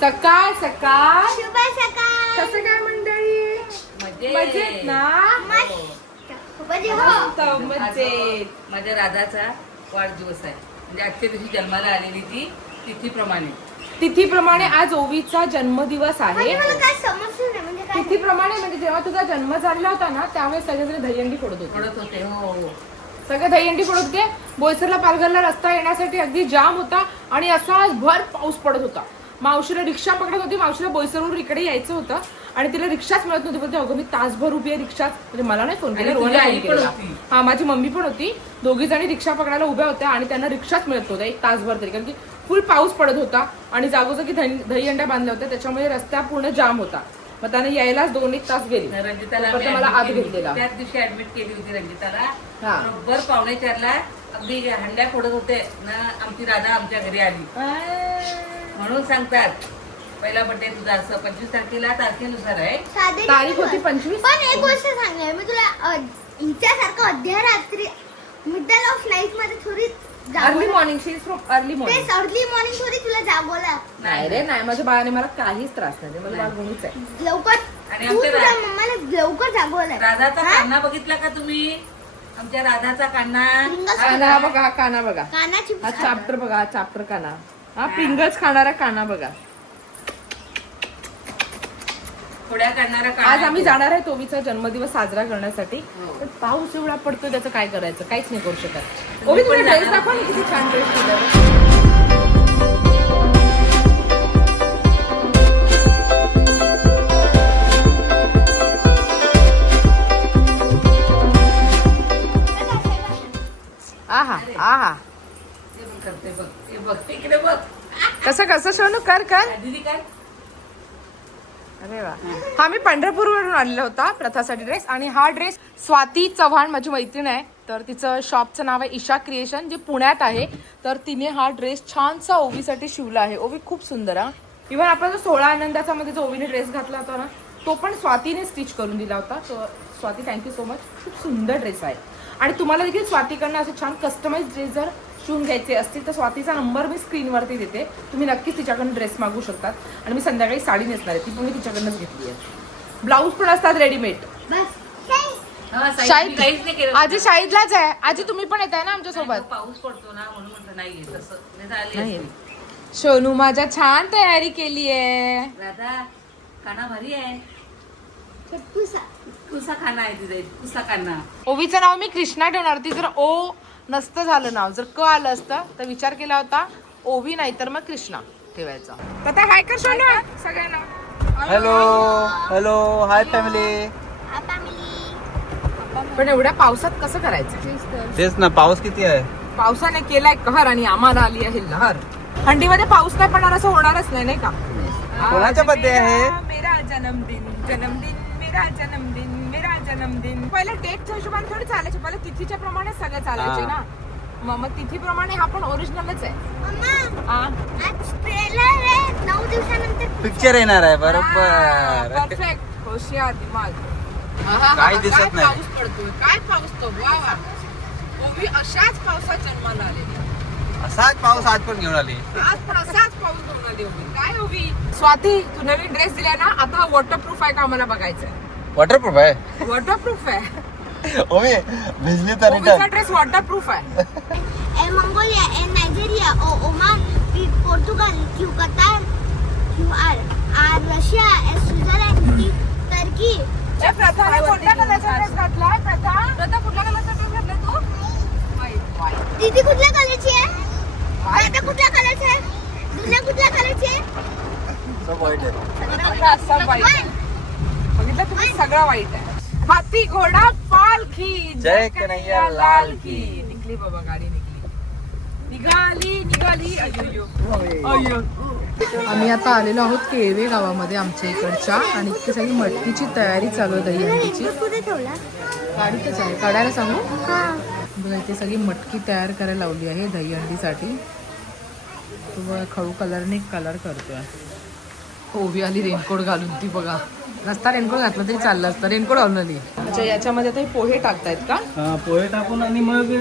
सकाळ सकाळ. शुभ सकाळ. कसं काय मंडळी? मजेत. ना? म्हणजे हो. मस्त मजेत. माझ्या राधाचा वाढदिवस आहे. म्हणजे आजच्या दिवशी जन्माला आलेली ती तिथीप्रमाणे. तिथीप्रमाणे आज ओवीचा जन्मदिवस आहे. म्हणजे मला काय समजलं नाही. म्हणजे काय? तिथीप्रमाणे म्हणजे जेव्हा तुझा जन्म झाला होता ना त्यावेळेस सगळेजण दहीहंडी फोडत होते. पडत होते हो हो. सगळे दहीहंडी फोडत होते. बोईसरला पालघरला रस्ता येण्यासाठी अगदी जाम होता आणि असा भर पाऊस पडत होता. मावशीला रिक्षा पकडत होती. मावशीला बोईसरवरून इकडे यायचं होतं. आणि तिला रिक्षाच मिळत नव्हती. बोलते अगं मी तासभर उभी आहे रिक्षाच म्हणजे मला नाही फोन केला रोहनला फोन केला. हा माझी मम्मी पण होती. दोघी जणी रिक्षा पकडायला उभ्या होत्या आणि त्यांना रिक्षाच मिळत नव्हता एक तासभर तरी. कारण की फुल पाऊस पडत होता आणि जागोजागी दही दहीहंड्या बांधल्या होत्या. त्याच्यामुळे रस्ता पूर्ण जाम होता. मग त्याने यायलाच दोन एक तास गेले. रंजिताला मला आत. घेतलेला त्याच दिवशी ऍडमिट केली होती रंजिताला. बरोबर पावणे चारला अगदी हंड्या फोडत होते. ना आमची राधा आमच्या घरी आली. म्हणून सांगतात. पहिला बर्थडे तुझा असं पंचवीस तारखेला तारखेनुसार आहे. साधे तारीख. होती पंचवीस? पण एक गोष्ट सांगणार मी तुला अ, हिच्यासारखं अध्यारात्री मिडल ऑफ नाईटमध्ये थोडी अर्ली जागवलं. Morning she from early morning early morning थोडी तुला जागवलं. नाही रे नाही. माझ्या बाळाने मला काहीच त्रास नाही मला बाळ गुणीच आहे. लवकर आणि तू आमच्या तुझ्या रा- मम्माला लवकर जागवलंय. राधाचा? कान्हा बघितला का तुम्ही? आमच्या राधाचा कान्हा. काना हा बघा हा काना बघा. कानाची हा चाप्टर बघा हा चाप्टर काना हा पिंगल्स खाणारा काना बघा थोड्या काढणारा आज आम्ही. जाणार आहे तोवीचा जन्मदिवस साजरा करण्यासाठी हो. पण पाऊस एवढा पडतो त्याचं काय करायचं काहीच नाही करू शकत ओवी तुला ड्रेस. दाखवा ना किती छान ड्रेस केला आहा आहा करते बघ. बघ इकडे बघ. कसं कसं सोनू कर कर. दीदी काय? अरे वा. हा मी पंढरपूरवरून आलेला होता प्रथासाठी ड्रेस आणि हा ड्रेस स्वाती चव्हाण माझी मैत्रीण आहे. तर तिचं शॉपचं नाव आहे ईशा क्रिएशन जे पुण्यात आहे. तर तिने हा ड्रेस छानसा ओवीसाठी शिवला आहे. ओवी खूप सुंदर हा. इव्हन आपण जो सोळा आनंदाचा मध्ये जो ओवीने ड्रेस घातला होता ना तो पण स्वातीने स्टिच करून दिला होता. स्वाती थँक्यू सो मच खूप सुंदर ड्रेस आहे. आणि तुम्हाला देखील स्वातीकडनं असे छान कस्टमाइज ड्रेस जर शिवून घ्यायचे असतील तर स्वातीचा नंबर मी स्क्रीनवरती देते. तुम्ही नक्कीच तिच्याकडून ड्रेस मागू शकतात. आणि मी संध्याकाळी साडी नेसणार आहे. ती पण मी तिच्याकडनंच घेतली आहे. ब्लाऊज पण असतात रेडीमेड बस. हा, साईड शाहीद आजी शाहीदलाच आहे. आजी तुम्ही पण येत आहे ना आमच्यासोबत? पाऊस पडतो ना म्हणून म्हटलं नाही. सोनू माझ्या छान तयारी केली आहे. राधा काना भारी आहे. कुसा खाना आहे तिथे. कुसा काना ओवीचं नाव मी कृष्णा ठेवणार. होती जर ओ नसतं झालं नाव. जर क आलं असतं तर विचार केला होता ओवी नाही तर मग कृष्णा ठेवायचा. आता हाय कर सोनू सगळ्यांना. Hello hello hi family. Family. पण एवढ्या पावसात कसं करायचं? तेच ना पाऊस किती आहे? पावसाने केलाय कहर आणि आम्हाला आली आहे लहर. थंडीमध्ये पाऊस नाही पडणार असं होणारच नाही नाही का? कोणाचा birthday आहे? मेरा जन्मदिन जन्मदिन मेरा जन्मदिन. जन्मदिन पहिले डेटच्या हिशोबाने थोडी चालायचे पहिले तिथीच्या प्रमाणे सगळं चालायचे. ना. मग मग तिथीप्रमाणे हा पण ओरिजिनलच आहे. हा. पिक्चर येणार आहे बरोबर. परफेक्ट होशियार दिमाग. काय दिसत काय नाही. पाऊस पडतोय? काय पाऊस तो? वा वा. ओवी अशाच पावसात जन्माला आलेली. असाच पाऊस आज पण घेऊन आली. आज पण असाच पाऊस पडून आली ओवी काय ओवी स्वाती तू नवीन ड्रेस दिलाय ना आता वॉटरप्रूफ आहे का आम्हाला बघायचं वॉटरप्रूफ आहे. वॉटरप्रूफ आहे. ओमे भिजली तर ओवीचा रिटर्न ड्रेस वॉटरप्रूफ आहे. en Mongolia, en Nigeria o Oman, y Portugal, y Qatar, QR, a Russia, en Switzerland, y Turkey. ए, प्रथाने कोणत्या कलरचा ड्रेस घातलाय प्रथा? प्रथा कुठल्या कलरचा ड्रेस घातलाय तू. दीदी कुठल्या कलरची आहे? दादा कुठल्या कलरची आहे? दुनिया कुठल्या कलरची आहे? सब वाईट आहे. सगळं असं white बघितलं तुम्ही सगळं वाईट आहे. हाती घोडा पालखी जय कन्हैया लाल की. निघली बाबा गाडी निघली. निघाली निघाली. अय्यो अय्यो आम्ही आता आलेलो आहोत केळवे गावामध्ये आमच्या इकडच्या आणि इतकी सगळी मटकीची तयारी चालू आहे दहीहंडीची गाडीतच आहे काढायला सांगू? हा बघा इथे सगळी मटकी तयार करायला लावली आहे दहीहंडीसाठी तो बघा खळू कलरने कलर करतोय. ओवी आली रेनकोट घालून ती बघा. नसता रेनकोट घातला तरी चाललं असतं. रेनकोट घालून आली. अच्छा याच्यामध्ये आता हे पोहे टाकतायत का? पोहे टाकून आणि मग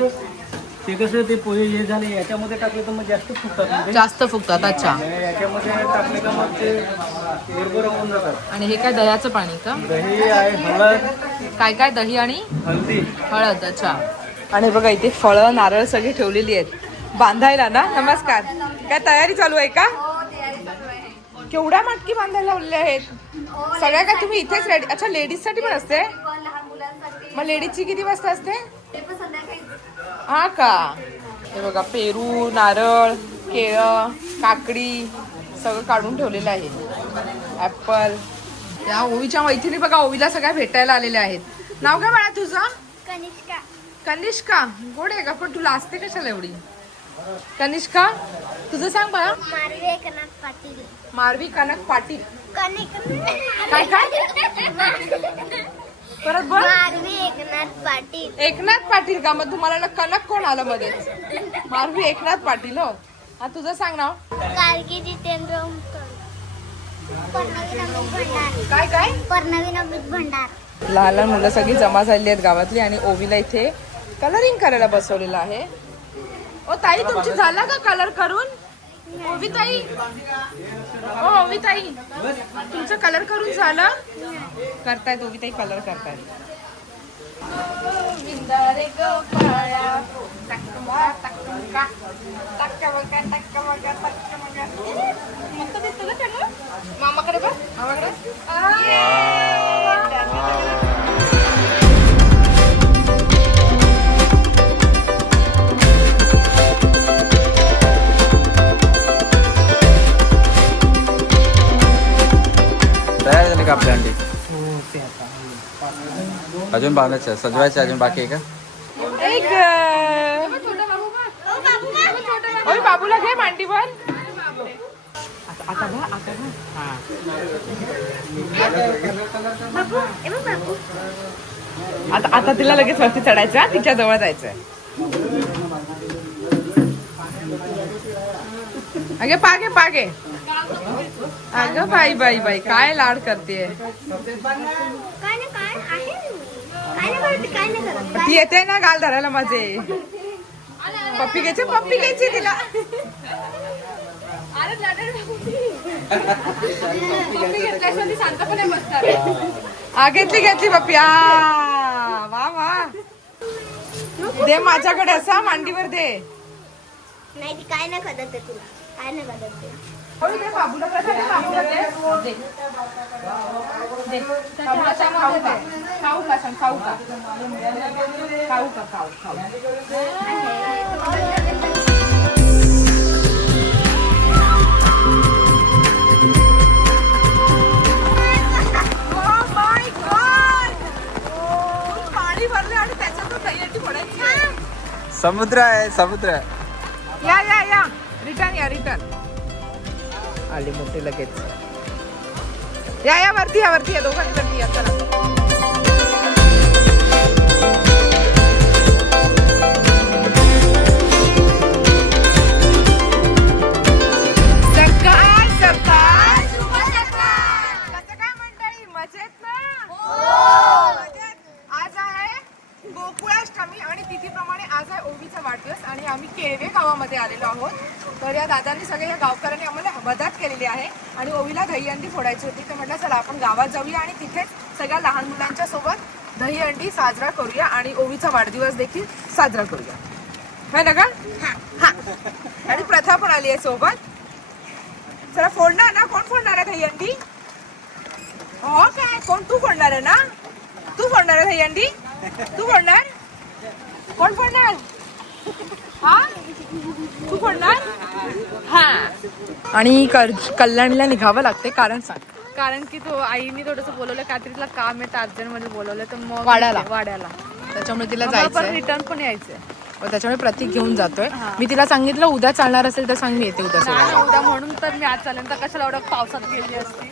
ते कसं ते पोहे हे झाले याच्यामध्ये टाकले तर मग जास्त फुटतात ते. जास्त फुगतात अच्छा. आणि याच्यामध्ये टाकले का मग ते बरोबर होऊन जातात. आणि हे काय दह्याचं पाणी का? दही आहे हळद. काय काय दही आणि? हल्दी हळद अच्छा. आणि बघा इथे फळं नारळ सगळी ठेवलेली आहेत. बांधायला ना? नमस्कार. काय तयारी चालू आहे का? केवढ्या मटकी बांधायला लावलेल्या आहेत? सगळ्या काय तुम्ही इथेच रेडी अच्छा लेडीजसाठी पण असते? मग लेडीजची किती वाजता असते? हा का? हे बघा पेरू नारळ केळं काकडी सगळं काढून ठेवलेलं आहे. ऍपल या ओवीच्या मैत्रिणी बघा ओवीला सगळ्या भेटायला आलेल्या आहेत. नाव काय बाळा तुझं? कनिष्का. कनिष्का. गोड आहे का? पण तुला असते कशाला एवढी? कनिष्का तुझं सांग बाळा. मारवे एकनाथ पाटील. मारवी कनक पाटील. कनिक काय काय? परत बोल. मारवी एकनाथ पाटील. एकनाथ पाटील का? मग तुम्हाला ना कनक कोण आलं मध्ये? मारवी एकनाथ पाटील हो. हा तुझं सांग नाव. कारगी जितेंद्र काय काय? पर्णवी अमित भंडार. लहान लहान मुलं सगळी जमा झालेली आहेत गावातली आणि ओवीला इथे कलरिंग करायला बसवलेलं आहे. ओ ताई तुमची झाला का कलर करून? ओवी ताई. ओ ओवी ताई तुमचं कलर करून झालं? करतायत ओवी ताई कलर करतायत? मामाकडे बघ. मामाकडे? का आपली अंडी? अजून बांधायचं आहे. सजवायचं आहे अजून बाकी आहे का? एक बाबूला घे मांडीवर. आता आता आता बघ आता आता तिला लगेच वरती चढायचं तिच्या जवळ जायचंय. अगे पागे पागे. अगं बाई बाई बाई काय लाड करते काय ना काय आहे? काय नाही करत काय नाही करत. ती येते ना गाल धरायला माझे. पप्पी घ्यायची पप्पी घ्यायची तिला. हा घेतली घेतली पप्पी. आ वा वा. दे माझ्याकडे असा मांडीवर दे. नाही ती काय नाही करत आहे तुला. काय नाही करत होय, दे बाबूला प्रसाद दे, बाबूला दे. दे. दे. बाबूला सांग, खाऊ का खाऊ का सांग खाऊ का खाऊ का खाऊ खाऊ my God! पाणी भरले आणि त्याच्यातून दहीहंडी फोडायची आहे. समुद्र आहे समुद्र या या या रिटर्न या रिटर्न आली मोठी लगेच. या या वरती या वरती या दोघांनी वरती या चला. गोकुळाष्टमी आणि तिथीप्रमाणे आज आहे ओवीचा वाढदिवस आणि आम्ही केळवे गावामध्ये आलेलो आहोत. तर या दादांनी सगळ्या या गावकऱ्यांनी आम्हाला मदत केलेली आहे. आणि ओवीला दहीहंडी फोडायची होती. तर म्हटलं चला आपण गावात जाऊया आणि तिथेच सगळ्या लहान मुलांच्या सोबत दहीहंडी साजरा करूया आणि ओवीचा वाढदिवस देखील साजरा करूया. है ना का हा. आणि प्रथा पण आली आहे सोबत. चला फोडणार ना? कोण फोडणार आहे दहीहंडी हो काय? कोण? तू फोडणार आहे ना? तू फोडणार आहे दहीहंडी तू फोडणार? कोण फोडणार? हा? तू हा. आणि कर कल्याणला निघावं लागते कारण सांग. कारण की तो आईने थोडस बोलवलं कात्रीला काम आहे अर्जंटमध्ये बोलवलं तर मग वाड्याला? वाड्याला. त्याच्यामुळे तिला जायचं रिटर्न पण यायचंय. त्याच्यामुळे प्रतीक घेऊन जातोय. मी तिला सांगितलं उद्या चालणार असेल तर सांग मी येते उद्या नाही उद्या म्हणून तर मी आज चालेल तर कशाला एवढं पावसात गेली असती?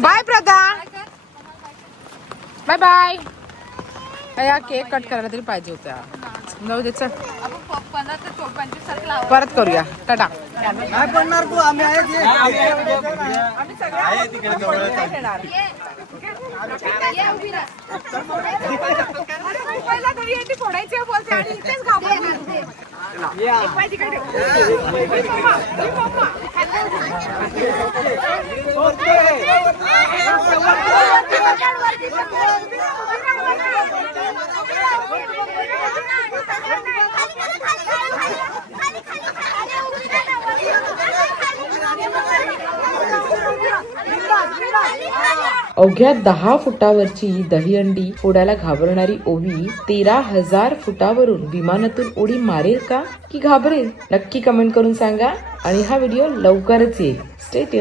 बाय प्रथा. Bye bye. या केक कट करायला तरी पाहिजे होत्या. जाऊ दे चल. परत करूया. टाटा काय करणार तू आम्ही आहे ते. आम्ही सगळ्या येणार पहिला दहीहंडी फोडायची आहे बोलते आणि इथेच घाबरते. एक पाय तिकडे ठेव. मी मम्मा, मी मम्मा. अवघ्या दहा फुटावरची दहीहंडी फोडायला घाबरणारी ओवी तेरा हजार फुटावरून विमानातून उडी मारेल का? की घाबरेल? नक्की कमेंट करून सांगा. आणि हा व्हिडिओ लवकरच येईल. स्टेट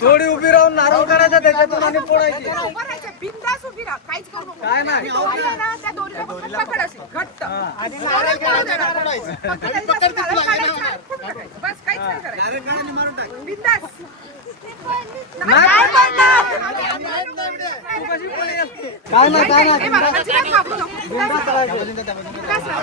थोडी उभी राहून नारळ करायचा त्याच्यातून आणि फोडायची. बिंदास उभी राहा. काहीच करू नको. काय नाही. ती दोरी आहे ना त्या दोरीला फक्त पकड असेल घट्ट. आणि नारळ पकडू दे ना. फक्त त्याला जास्त नारळ काढायचा, फक्त. पकडायचं. बस काहीच नाही करायचं. बिंदास. नाही काय नाही काय नाही बिंदास राहा.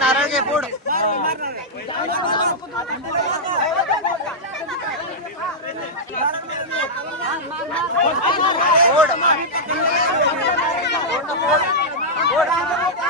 नारळ घे फोड. फोड. फोड. फोड.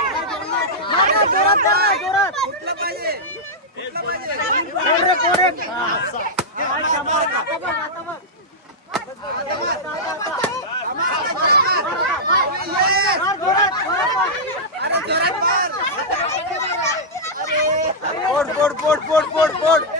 પોટ પોટ પોટ પોટ પોટ પોટ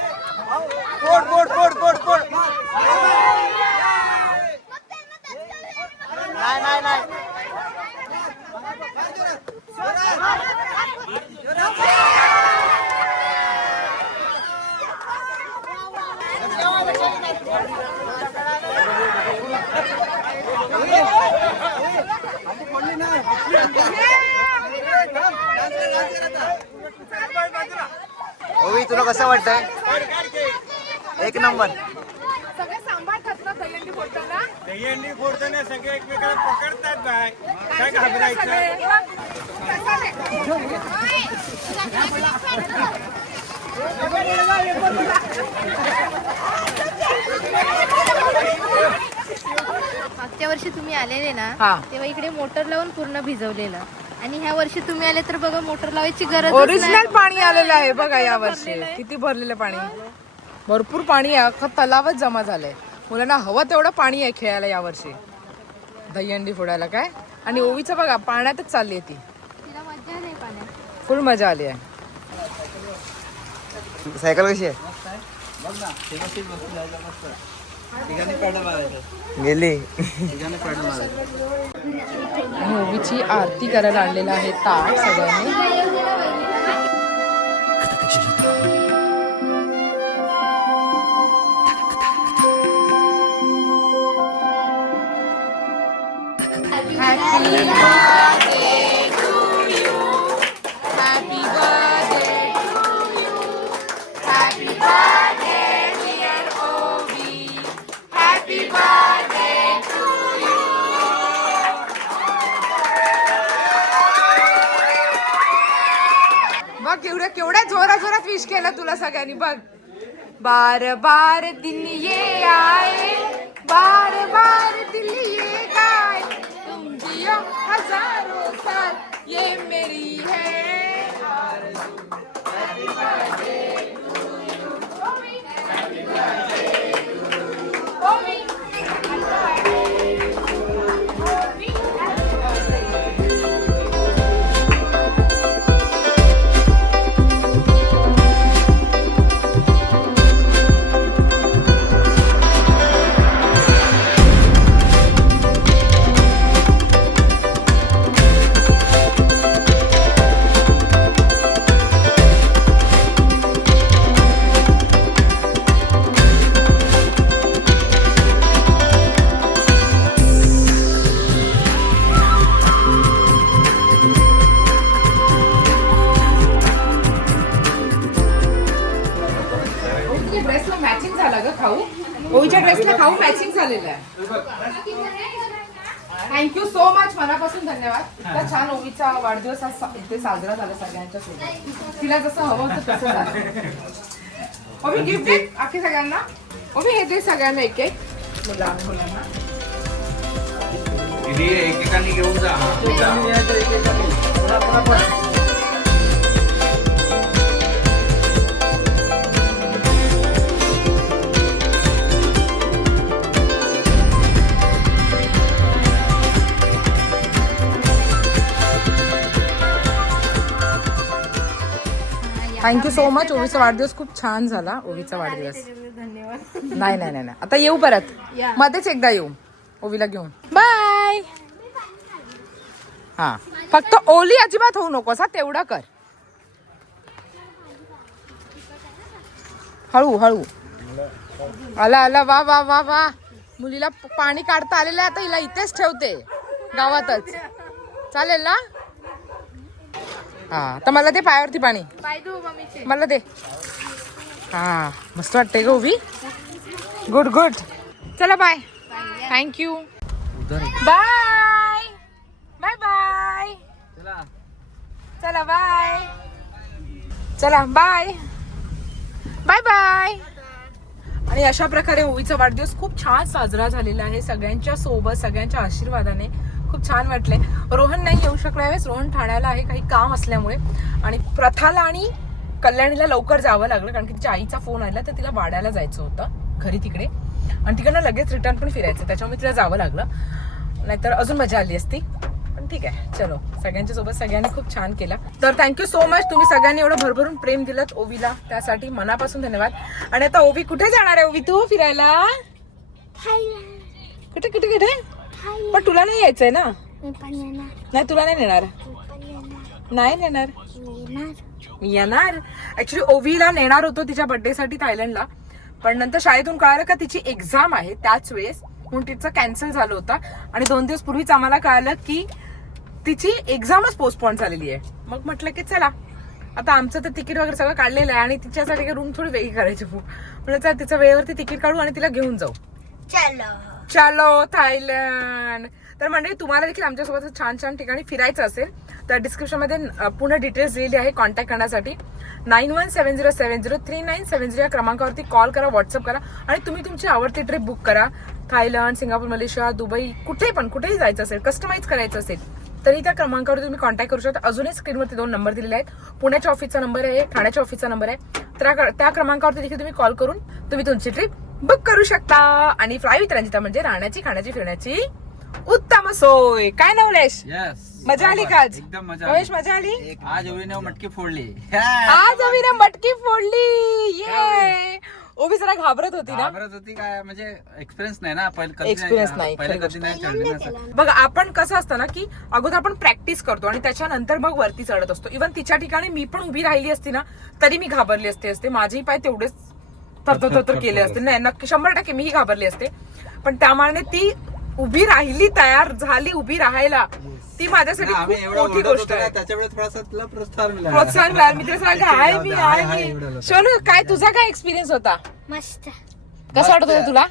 ओवी तुला कसं वाटतंय? एक नंबर. दहीहंडी फोडताना. सगळे एकमेकाला पकडतात बाय काय. घाबरायचं. मागच्या वर्षी तुम्ही आलेले ना हा. तेव्हा इकडे मोटर लावून पूर्ण भिजवलेलं. आणि ह्या वर्षी तुम्ही आले तर बघा मोटर लावायची गरज ओरिजिनल पाणी आलेलं आहे बघा या वर्षी. किती भरलेलं पाणी. भरपूर पाणी आहे अख्खा तलावच जमा झालंय. मुलांना हवं तेवढं पाणी आहे खेळायला या वर्षी. दहीहंडी फोडायला काय? आणि ओवीचं बघा पाण्यातच चालली आहे ती. तिला मजा नाही पाण्यात. फुल मजा आली आहे. सायकल कशी आहे. गेली. ओवीची आरती करायला आणलेलं आहे ताट सगळ्यांनी. बघ विश केला तुला सगळ्यांनी. बघ. बार बार दिन ये आए बार बार दिल वाढदिवस आज इथे साजरा झाला सगळ्यांच्या सोबत. तिला जसं हवं होतं तसं झालं. ओवी गिफ्ट दे आखी सगळ्यांना? ओवी हे दे सगळ्यांना एक एक. मुला मुलांना एकेकाने घेऊन जा. थँक्यू सो मच ओवीचा वाढदिवस खूप छान झाला. ओवीचा वाढदिवस. नाही नाही नाही नाही. आता येऊ परत. मध्येच एकदा येऊ. ओवीला घेऊन. बाय हा. फक्त ओली अजिबात होऊ नकोस हा तेवढं कर. हळू हळू. आला आला. वा वा वा वा. मुलीला पाणी काढता आलेलं आहे आता हिला इथेच ठेवते. गावातच. चालेल ना? हा तर मला दे पायावरती पाणी. मला दे. हा मस्त वाटते ग उभी. Good good. चला bye thank you bye bye bye चला. बाय चला बाय बाय बाय आणि अशा प्रकारे ओवीचा वाढदिवस खूप छान साजरा झालेला आहे सगळ्यांच्या सोबत सगळ्यांच्या आशीर्वादाने. खूप छान वाटले रोहन नाही येऊ शकला यावेळेस. रोहन ठाण्याला आहे काही काम असल्यामुळे. आणि प्रथाला आणि कल्याणीला लवकर जावं लागलं कारण की तिच्या आईचा फोन आला तर तिला वाड्याला जायचं होतं घरी तिकडे. आणि तिकडनं लगेच रिटर्न पण फिरायचं त्याच्यामुळे तिला जावं लागलं. नाहीतर अजून मजा आली असती. पण ठीक आहे चलो. सगळ्यांच्या सोबत सगळ्यांनी खूप छान केला. तर थँक्यू सो मच तुम्ही सगळ्यांनी एवढं भरभरून प्रेम दिलं ओवीला. त्यासाठी मनापासून धन्यवाद. आणि आता ओवी कुठे जाणार आहे ओवी? तू फिरायला? कुठे कुठे कुठे? पण तुला नाही यायचंय ना? मी पण येणार. नाही तुला नाही नेणार? मी पण येणार. नाही नेणार? मी येणार. मी येणार? ऍक्च्युली ओवीला नेणार होतो तिच्या birthday साठी थायलंडला. पण नंतर शाळेतून कळालं का तिची एक्झाम आहे त्याच वेळेस. म्हणून तिचं कॅन्सल झालं होतं. आणि दोन दिवस पूर्वीच आम्हाला कळालं की तिची एक्झामच पोस्टपोन झालेली आहे. मग म्हटलं की चला. आता आमचं तर तिकीट वगैरे सगळं काढलेलं आहे आणि तिच्यासाठी रूम थोडी वेगळी करायची खूप म्हणलं चला तिचं वेळेवरती तिकीट काढू आणि तिला घेऊन जाऊ. चलो. चलो थायलंड. तर म्हणजे तुम्हाला देखील आमच्यासोबत छान छान ठिकाणी फिरायचं असेल तर डिस्क्रिप्शनमध्ये पूर्ण डिटेल्स दिलेली आहे कॉन्टॅक्ट करण्यासाठी. Nine one seven zero seven zero three nine seven zero या क्रमांकावरती कॉल करा व्हॉट्सअप करा आणि तुम्ही तुमची आवडती ट्रिप बुक करा. थायलंड सिंगापूर मलेशिया दुबई कुठे पण कुठेही जायचं असेल कस्टमाइज करायचं असेल तरी त्या क्रमांकावर तुम्ही कॉन्टॅक्ट करू शकता. अजूनही स्क्रीनवरती दोन नंबर दिलेले आहेत. पुण्याच्या ऑफिसचा नंबर आहे ठाण्याच्या ऑफिसचा नंबर आहे. त्या त्या क्रमांकावरती देखील तुम्ही कॉल करून तुम्ही तुमची ट्रिप बुक करू शकता. आणि फ्लाय विथ रंजिता म्हणजे राहण्याची खाण्याची फिरण्याची उत्तम सोय. काय नवलेश यस मजा आली का आज? एकदम मजा महेश मजा आली? आज ओळीने मटकी फोडली. आज आम्ही मटकी फोडली. ये ओबी जरा घाबरत होती ना? घाबरत होती काय? म्हणजे एक्सपिरियन्स नाही ना? पहिले कधी Experience नाही, पहिले खरी कधी नाही चढली ना असं. बघ आपण कसं असतं ना की अगोदर आपण प्रॅक्टिस करतो आणि त्याच्यानंतर मग वरती चढत असतो. इव्हन तिच्या ठिकाणी मी पण उभी राहिली असती ना तरी मी घाबरली असते असते. माझेही पाय तेवढेच थरथर थरथर केले असते. नाही नक्की शंभर टक्के मीही घाबरली असते. पण त्यामानाने ती उभी राहिली तयार झाली उभी राहायला. ती माझ्यासाठी खूप मोठी गोष्ट आहे. त्याच्यामुळे थोडासा तुला प्रोत्साहन मिळाला. मी तिला हाय मी हाय मी. काय तुझा काय एक्सपिरियन्स होता? मस्त. कसं वाटत होतं तुला?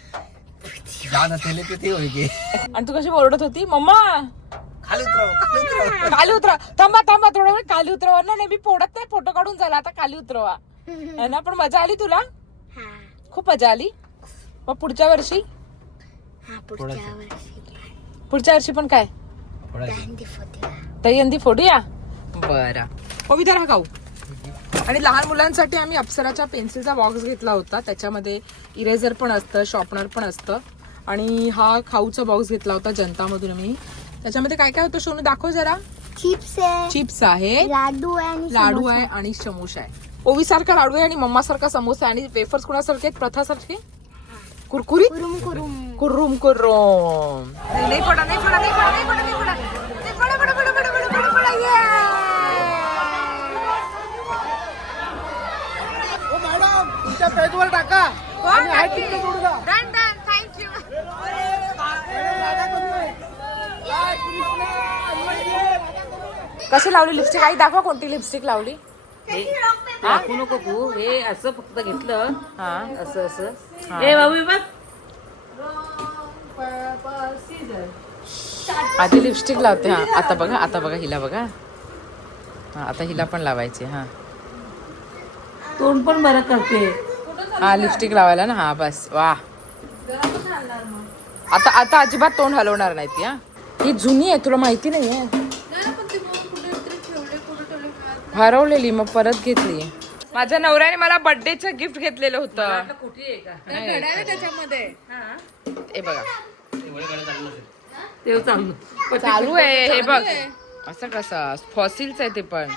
आणि तू कशी ओरडत होती? मम्मा! खाली उतरव खाली उतरव. उतरा थांबा थांबा थोडा वेळ खाली उतरवा. ना नाही मी पोडत नाही फोटो काढून झाला. आता खाली उतरवा. है ना? पण मजा आली तुला? खूप मजा आली. मग पुढच्या वर्षी? हा पुढच्या वर्षी पुढच्या वर्षी पण काय? गांधी फोटो दहीहंदी फोडूया? बरं. पवित्रा हा खाऊ. आणि लहान मुलांसाठी आम्ही अप्सराच्या पेन्सिलचा बॉक्स घेतला होता. त्याच्यामध्ये इरेझर पण असतं शॉर्पनर पण असतं. आणि हा खाऊचा बॉक्स घेतला होता जनतामधून मी त्याच्यामध्ये काय काय होतं सोनू? दाखव जरा. चिप्स आहे. चिप्स आहे लाडू आहे लाडू. आहे आणि समोसा आहे. ओवी सारखा लाडू आहे आणि मम्मा सारखा समोसा आहे. आणि वेफर्स कुणासारखे आहेत? प्रथासारखे? कुरुम कुरुम. कुर्रुम कुर्रुम नाही पडा नाही पडा नाही पडा नाही पडा नाही पडा नाही पडा पडा पडा पडा पडा पडा पडा मॅडम तुमच्या पेजवर टाका. आणि आहे तिकडे जोडू द्या. डन. डन थँक्यू कशी लावली लिपस्टिक आई दाखवा कोणती लिपस्टिक लावली. हे दाखवू नको तू हे असं फक्त घेतलं. हा. असं असं. ए बाबू बघ. आधी लिपस्टिक लावते. हा आता बघा आता बघा हिला बघा. हा आता हिला पण लावायची हा. तोंड पण बरं करते. हा लिपस्टिक लावायला ना. हा बस. वा. आता आता अजिबात तोंड हलवणार नाही ती हा ही जुनी आहे तुला माहिती नाही आहे हरवलेली मग परत घेतली. माझ्या नवऱ्याने मला बर्थडेचं गिफ्ट घेतलेलं होतं. कुठे त्याच्यामध्ये. हे. बघा. ते चालू. चालू आहे हे बघ. असं कसं? फॉसिल्स आहे ते पण.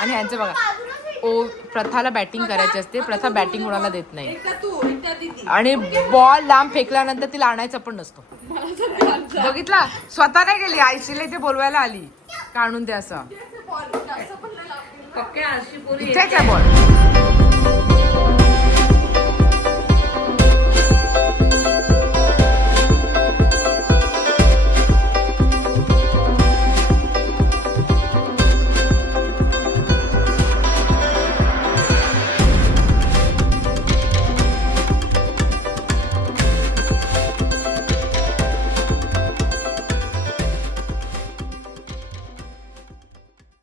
आणि ह्यांचं बघा. ओ प्रथाला बॅटिंग करायची असते प्रथा बॅटिंग कोणाला देत नाही. आणि बॉल लांब फेकल्यानंतर तिला आणायचा पण नसतो. बघितला? स्वतः नाही गेली आईशीला इथे बोलवायला आली. का आणून दे असं. पक्क्या अशी पोरी इथेच आहे बॉल.